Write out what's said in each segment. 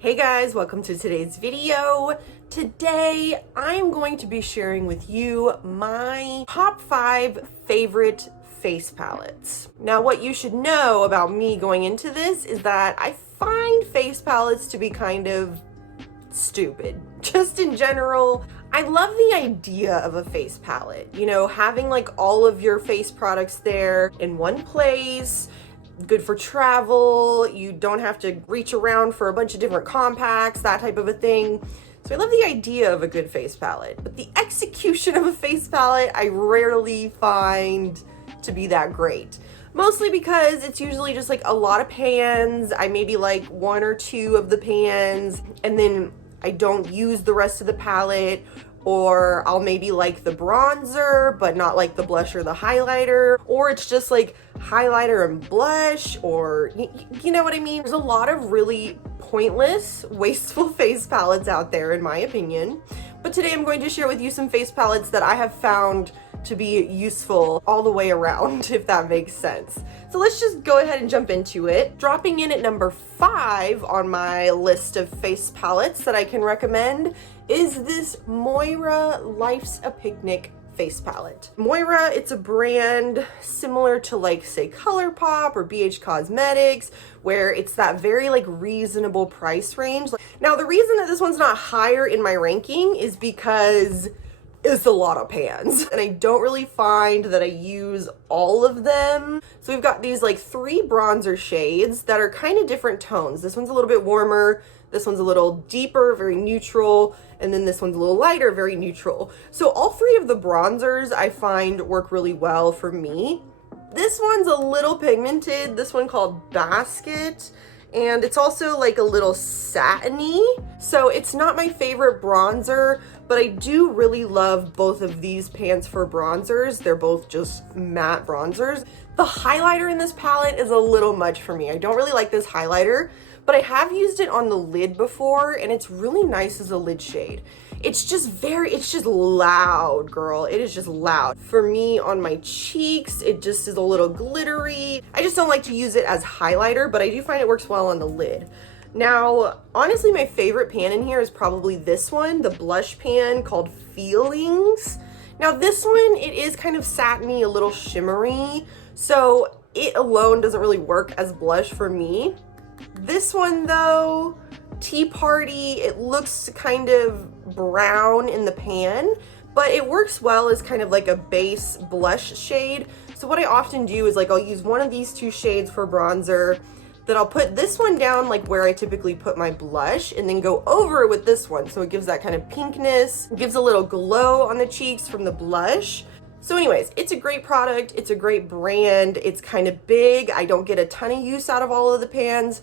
Hey guys, welcome to today's video. Today I'm going to be sharing with you my top 5 favorite face palettes. Now what you should know about me going into this is that I find face palettes to be kind of stupid. Just in general, I love the idea of a face palette. You know, having like all of your face products there in one place, good for travel, you don't have to reach around for a bunch of different compacts, that type of a thing. So I love the idea of a good face palette, but the execution of a face palette I rarely find to be that great. Mostly because it's usually just like a lot of pans. I maybe like 1 or 2 of the pans, and then I don't use the rest of the palette, or I'll maybe like the bronzer but not like the blush or the highlighter, or it's just like highlighter and blush, or you know what I mean. There's a lot of really pointless, wasteful face palettes out there in my opinion, but today I'm going to share with you some face palettes that I have found to be useful all the way around, if that makes sense. So let's just go ahead and jump into it. Dropping in at number 5 on my list of face palettes that I can recommend is this Moira Life's a Picnic face palette. Moira, it's a brand similar to like say ColourPop or BH Cosmetics, where it's that very like reasonable price range. Now the reason that this one's not higher in my ranking is because it's a lot of pans and I don't really find that I use all of them. So we've got these like 3 bronzer shades that are kind of different tones. This one's a little bit warmer, this one's a little deeper, very neutral, and then this one's a little lighter, very neutral. So all 3 of the bronzers I find work really well for me. This one's a little pigmented, this one called Basket, and it's also like a little satiny. So it's not my favorite bronzer, but I do really love both of these pans for bronzers. They're both just matte bronzers. The highlighter in this palette is a little much for me. I don't really like this highlighter, but I have used it on the lid before and it's really nice as a lid shade. It's just loud, girl. It is just loud. For me, on my cheeks, it just is a little glittery. I just don't like to use it as highlighter, but I do find it works well on the lid. Now, honestly, my favorite pan in here is probably this one, the blush pan called Feelings. Now this one, it is kind of satiny, a little shimmery, so it alone doesn't really work as blush for me. This one though, Tea Party, it looks kind of brown in the pan, but it works well as kind of like a base blush shade. So what I often do is like I'll use one of these 2 shades for bronzer, then I'll put this one down like where I typically put my blush, and then go over it with this one. So it gives that kind of pinkness, gives a little glow on the cheeks from the blush. So anyways, it's a great product, it's a great brand, it's kind of big. I don't get a ton of use out of all of the pans,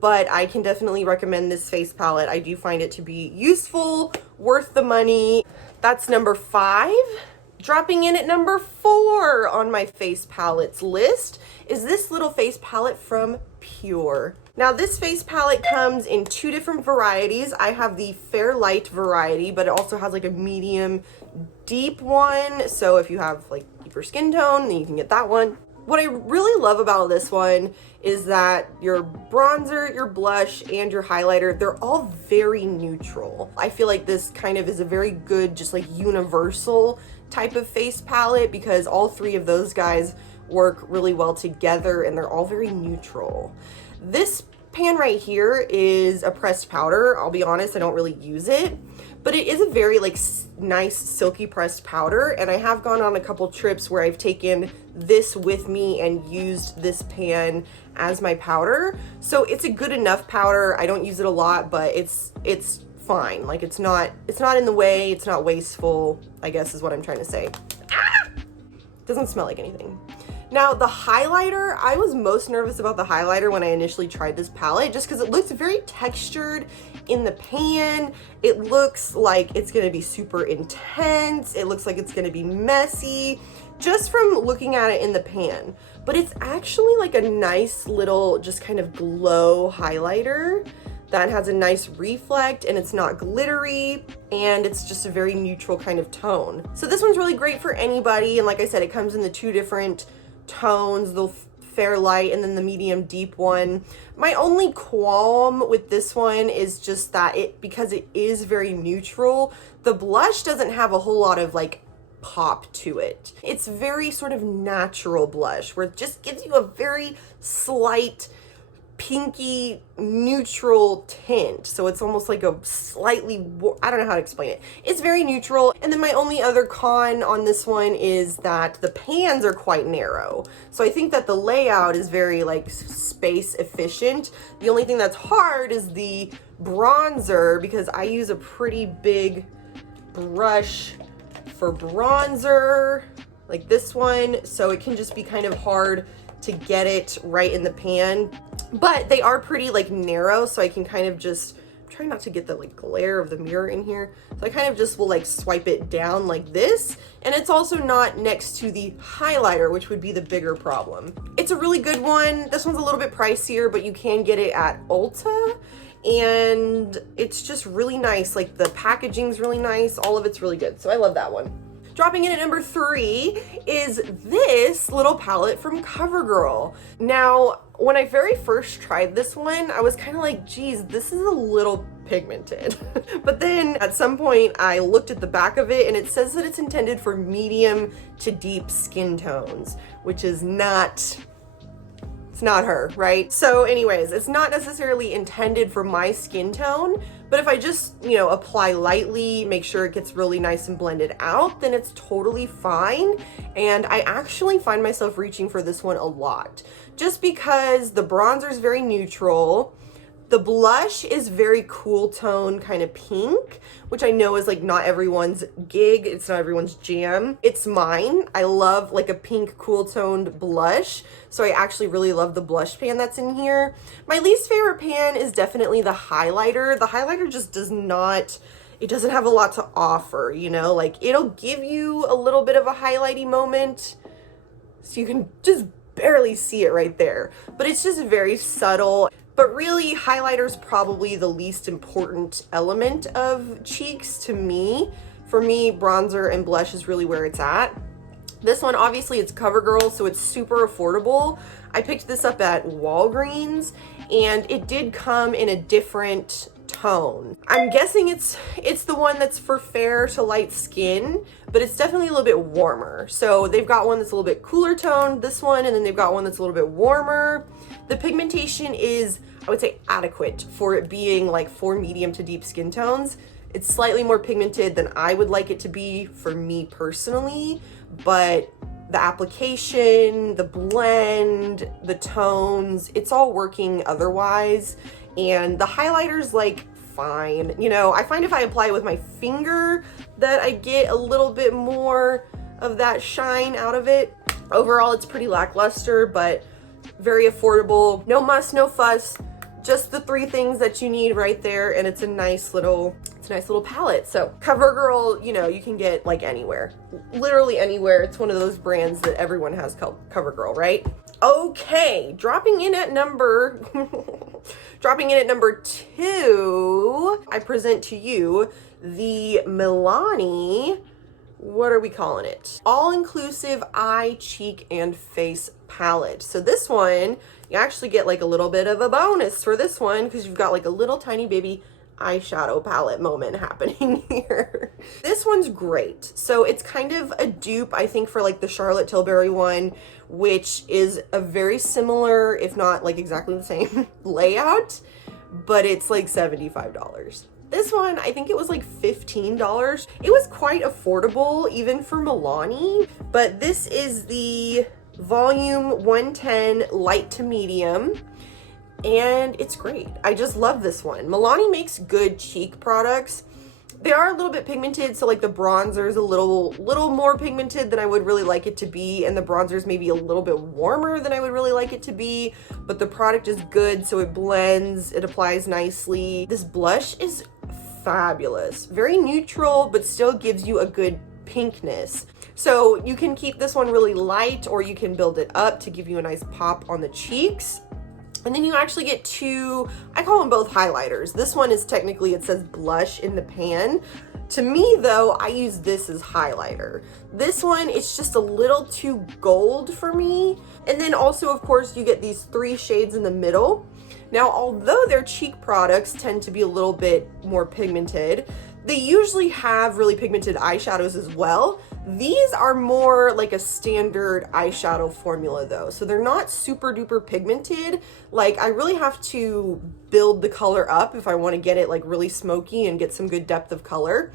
but I can definitely recommend this face palette. I do find it to be useful, worth the money. That's number 5. Dropping in at number 4 on my face palettes list is this little face palette from Pure. Now this face palette comes in 2 different varieties. I have the Fair Light variety, but it also has like a medium deep one. So if you have like deeper skin tone, then you can get that one. What I really love about this one is that your bronzer, your blush, and your highlighter, they're all very neutral. I feel like this kind of is a very good, just like universal type of face palette because all 3 of those guys work really well together and they're all very neutral. This pan right here is a pressed powder. I'll be honest, I don't really use it, but it is a very like nice silky pressed powder, and I have gone on a couple trips where I've taken this with me and used this pan as my powder. So it's a good enough powder. I don't use it a lot, but it's fine. Like it's not in the way, it's not wasteful, I guess is what I'm trying to say. Ah! Doesn't smell like anything. Now the highlighter, I was most nervous about the highlighter when I initially tried this palette just because it looks very textured in the pan. It looks like it's gonna be super intense. It looks like it's gonna be messy just from looking at it in the pan. But it's actually like a nice little just kind of glow highlighter that has a nice reflect, and it's not glittery, and it's just a very neutral kind of tone. So this one's really great for anybody, and like I said, it comes in the 2 different tones, the fair light, and then the medium deep one. My only qualm with this one is just that because it is very neutral, the blush doesn't have a whole lot of like pop to it. It's very sort of natural blush where it just gives you a very slight pinky neutral tint. So it's almost like a slightly, I don't know how to explain it. It's very neutral. And then my only other con on this one is that the pans are quite narrow. So I think that the layout is very like space efficient. The only thing that's hard is the bronzer, because I use a pretty big brush for bronzer like this one. So it can just be kind of hard to get it right in the pan, but they are pretty like narrow, so I can kind of just try not to get the like glare of the mirror in here. So I kind of just will like swipe it down like this, and it's also not next to the highlighter, which would be the bigger problem. It's a really good one. This one's a little bit pricier, but you can get it at Ulta, and it's just really nice. Like the packaging's really nice. All of it's really good. So I love that one. Dropping in at number 3 is this little palette from Covergirl. Now, when I very first tried this one, I was kind of like, geez, this is a little pigmented. But then at some point I looked at the back of it and it says that it's intended for medium to deep skin tones, which is not, it's not her, right? So anyways, it's not necessarily intended for my skin tone, but if I just, you know, apply lightly, make sure it gets really nice and blended out, then it's totally fine. And I actually find myself reaching for this one a lot, just because the bronzer is very neutral. The blush is very cool tone, kind of pink, which I know is like not everyone's gig. It's not everyone's jam. It's mine. I love like a pink cool toned blush. So I actually really love the blush pan that's in here. My least favorite pan is definitely the highlighter. The highlighter just does not, it doesn't have a lot to offer, you know, like it'll give you a little bit of a highlighty moment, so you can just barely see it right there, but it's just very subtle. But really, highlighter's probably the least important element of cheeks to me. For me, bronzer and blush is really where it's at. This one, obviously, it's CoverGirl, so it's super affordable. I picked this up at Walgreens, and it did come in a different tone. I'm guessing it's the one that's for fair to light skin, but it's definitely a little bit warmer. So they've got one that's a little bit cooler toned, this one, and then they've got one that's a little bit warmer. The pigmentation is, I would say, adequate for it being like for medium to deep skin tones. It's slightly more pigmented than I would like it to be for me personally, but the application, the blend, the tones, it's all working otherwise. And the highlighter's like fine. You know, I find if I apply it with my finger that I get a little bit more of that shine out of it. Overall, it's pretty lackluster, but very affordable. No muss, no fuss. Just the 3 things that you need right there, and it's a nice little palette. So CoverGirl, you know, you can get like anywhere, literally anywhere. It's one of those brands that everyone has CoverGirl, right? Okay, dropping in at number 2, I present to you the Milani, what are we calling it? All-inclusive eye, cheek, and face palette. So this one, you actually get like a little bit of a bonus for this one because you've got like a little tiny baby eyeshadow palette moment happening here. This one's great. So it's kind of a dupe, I think, for like the Charlotte Tilbury one, which is a very similar, if not like exactly the same layout, but it's like $75. This one, I think it was like $15. It was quite affordable even for Milani, but this is the volume 110 light to medium, and it's great. I just love this one. Milani makes good cheek products. They are a little bit pigmented, so like the bronzer is a little more pigmented than I would really like it to be, and the bronzer is maybe a little bit warmer than I would really like it to be, but the product is good, so it blends, it applies nicely. This blush is fabulous. Very neutral, but still gives you a good pinkness. So you can keep this one really light, or you can build it up to give you a nice pop on the cheeks. And then you actually get 2, I call them both highlighters. This one is technically, it says blush in the pan. To me though, I use this as highlighter. This one, it's just a little too gold for me. And then also, of course, you get these 3 shades in the middle. Now, although their Cheek products tend to be a little bit more pigmented, they usually have really pigmented eyeshadows as well. These are more like a standard eyeshadow formula though. So they're not super duper pigmented. Like, I really have to build the color up if I want to get it like really smoky and get some good depth of color.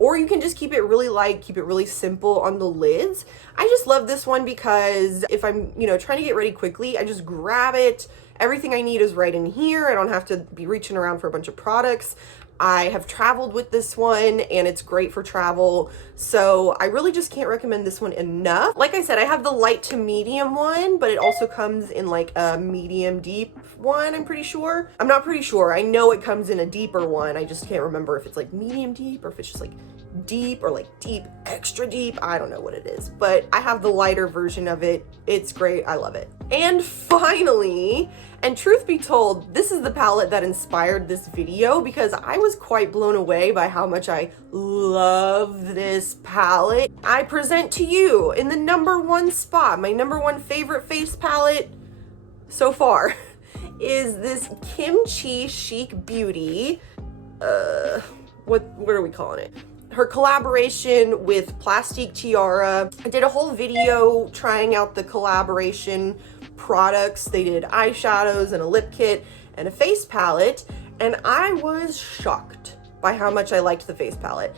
Or you can just keep it really light, keep it really simple on the lids. I just love this one because if I'm, you know, trying to get ready quickly, I just grab it. Everything I need is right in here. I don't have to be reaching around for a bunch of products. I have traveled with this one and it's great for travel. So I really just can't recommend this one enough. Like I said, I have the light to medium one, but it also comes in like a medium deep one, I'm pretty sure. I'm not pretty sure. I know it comes in a deeper one. I just can't remember if it's like medium deep or if it's just like deep or like deep, extra deep. I don't know what it is, but I have the lighter version of it. It's great. I love it. And finally, and truth be told, this is the palette that inspired this video because I was quite blown away by how much I love this palette. I present to you in the number 1 spot, my number 1 favorite face palette so far is this KIMCHI Chic Beauty. What are we calling it? Her collaboration with Plastique Tiara. I did a whole video trying out the collaboration products. They did eyeshadows and a lip kit and a face palette, and I was shocked by how much I liked the face palette.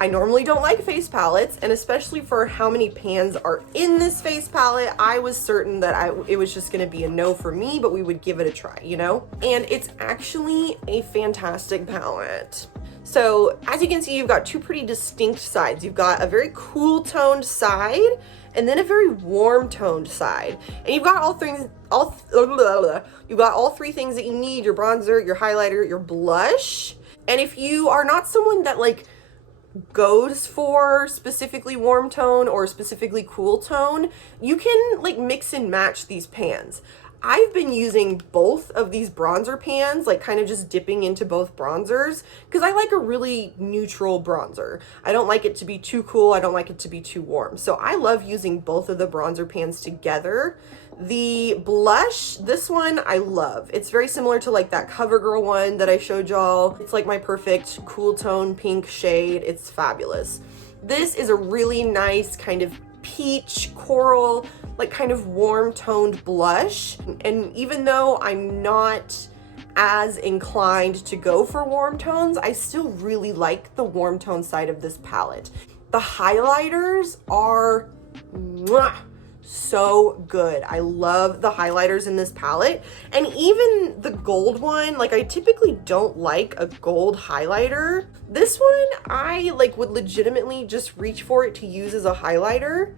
I normally don't like face palettes, and especially for how many pans are in this face palette, I was certain that it was just gonna be a no for me, but we would give it a try, you know? And it's actually a fantastic palette. So as you can see, you've got 2 pretty distinct sides. You've got a very cool toned side and then a very warm toned side. And you've got all 3 things that you need: your bronzer, your highlighter, your blush. And if you are not someone that like goes for specifically warm tone or specifically cool tone, you can like mix and match these pans. I've been using both of these bronzer pans, like kind of just dipping into both bronzers because I like a really neutral bronzer. I don't like it to be too cool. I don't like it to be too warm. So I love using both of the bronzer pans together. The blush, this one I love. It's very similar to like that CoverGirl one that I showed y'all. It's like my perfect cool tone pink shade. It's fabulous. This is a really nice kind of peach coral, like kind of warm toned blush. And even though I'm not as inclined to go for warm tones, I still really like the warm tone side of this palette. The highlighters are so good. I love the highlighters in this palette. And even the gold one, like I typically don't like a gold highlighter. This one, I like would legitimately just reach for it to use as a highlighter.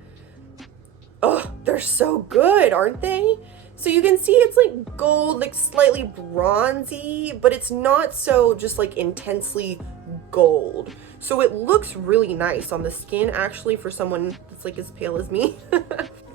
Oh, they're so good, aren't they? So you can see it's like gold, like slightly bronzy, but it's not so just like intensely gold. So it looks really nice on the skin actually for someone that's like as pale as me.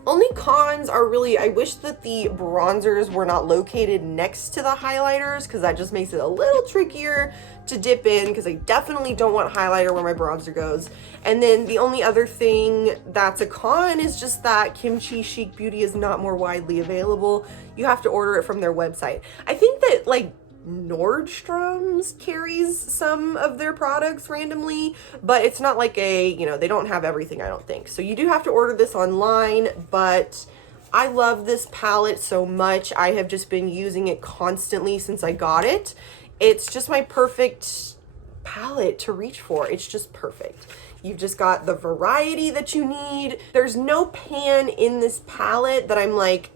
Only cons are really, I wish that the bronzers were not located next to the highlighters because that just makes it a little trickier to dip in because I definitely don't want highlighter where my bronzer goes. And then the only other thing that's a con is just that KIMCHI Chic Beauty is not more widely available. You have to order it from their website. I think that like Nordstrom's carries some of their products randomly, but it's not like a, you know, they don't have everything, I don't think. So you do have to order this online, but I love this palette so much. I have just been using it constantly since I got it. It's just my perfect palette to reach for. It's just perfect. You've just got the variety that you need. There's no pan in this palette that I'm like,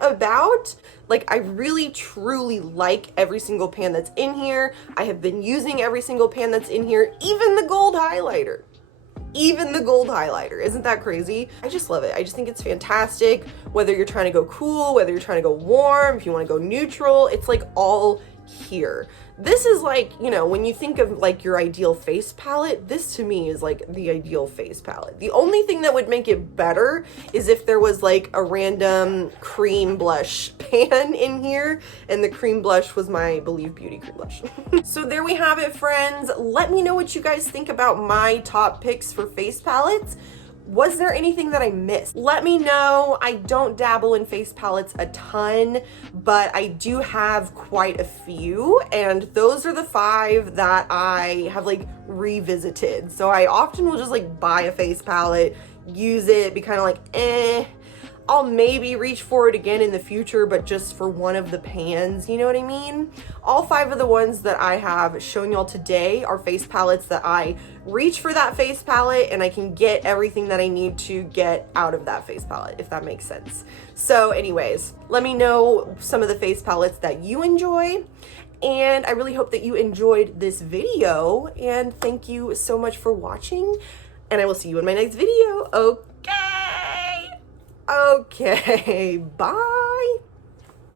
about. Like, I really truly like every single pan that's in here. I have been using every single pan that's in here, even the gold highlighter. Even the gold highlighter. Isn't that crazy? I just love it. I just think it's fantastic. Whether you're trying to go cool, whether you're trying to go warm, if you want to go neutral, it's like all here. This is like, you know, when you think of like your ideal face palette, this to me is like the ideal face palette. The only thing that would make it better is if there was like a random cream blush pan in here, and the cream blush was my Believe Beauty cream blush. So there we have it, friends. Let me know what you guys think about my top picks for face palettes. Was there anything that I missed? Let me know. I don't dabble in face palettes a ton, but I do have quite a few, and those are the 5 that I have like revisited. So I often will just like buy a face palette, use it, be kind of like, eh. I'll maybe reach for it again in the future, but just for one of the pans, you know what I mean? All 5 of the ones that I have shown y'all today are face palettes that I reach for that face palette and I can get everything that I need to get out of that face palette, if that makes sense. So anyways, let me know some of the face palettes that you enjoy. And I really hope that you enjoyed this video, and thank you so much for watching, and I will see you in my next video. Okay, bye.